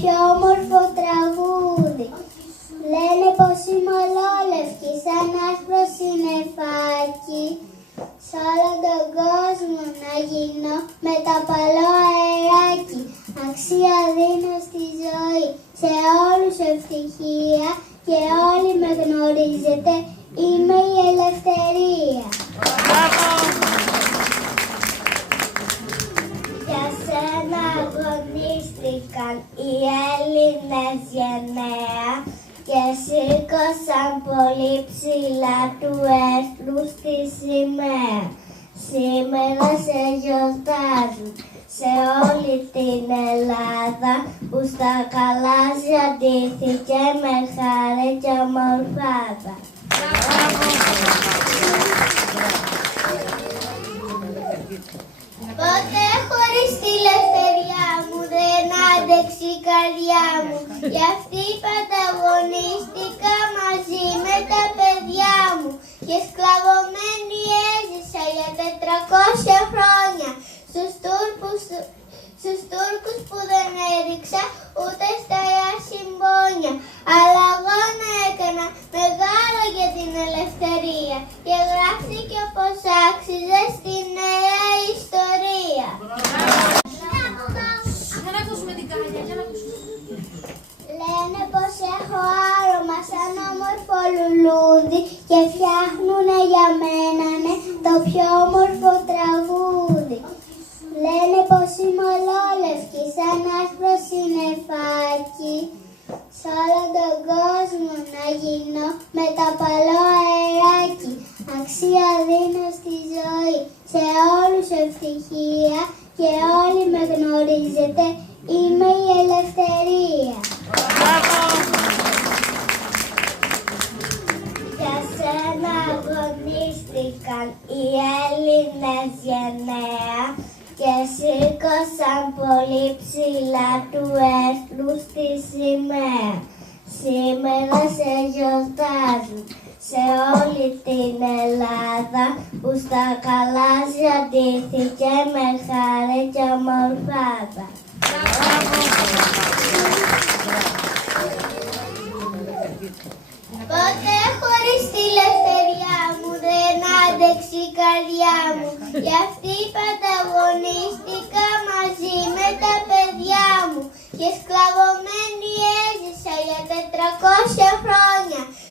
πιο όμορφο τραγούδι. Λένε πως είμαι ολόλευκη σαν άσπρο συννεφάκι. Σ' όλο τον κόσμο να γίνω με τα παλό αεράκι. Αξία δίνω στη ζωή, σε όλους ευτυχία και όλοι με γνωρίζετε, είμαι η ελευθερία. Για σένα αγωνίστηκαν οι Έλληνες γενναία και σήκωσαν πολύ ψηλά του έθνους τη σημαία. Σήμερα σε γιορτάζουν σε όλη την Ελλάδα που στα γαλάζια ντύθηκε με χάρη και ομορφάδα. Ποτέ χωρίς τη ελευθεριά μου δεν άντεξε η καρδιά μου. Γι' αυτή πανταγωνίστηκα μαζί με τα παιδιά μου και σκλαβωμένη έζησα για 400 χρόνια στους Τούρκους που δεν έδειξα ούτε στα συμπόνια. Αλλά αγώνα έκανα μεγάλο για την ελευθερία και γράφτηκε όπως άξιζε στη νέα ιστορία. Λένε πως έχω άρωμα σαν όμορφο λουλούδι και φτιάχνουνε για μένα το πιο όμορφο τραγούδι. Λένε πως είμαι ολόλευκη σαν άσπρο συννεφάκι. Σ' όλο τον κόσμο να γίνω με τα παλό αεράκι. Αξία δίνω στη ζωή, σε όλους ευτυχία και όλοι με γνωρίζετε, είμαι η ελευθερία. Για σένα αγωνίστηκαν οι Έλληνες γενναία και σήκωσαν πολύ ψηλά του έθνους τη σημαία. Σήμερα σε γιορτάζουν σε όλη την Ελλάδα που στα γαλάζια ντύθηκε με χάρη και ομορφάδα. Ποτέ χωρίς τη ελευθεριά μου δεν άντεξε η καρδιά μου. Γι' αυτή πανταγωνίστηκα μαζί με τα παιδιά μου και σκλαβωμένη έζησα για 400 χρόνια.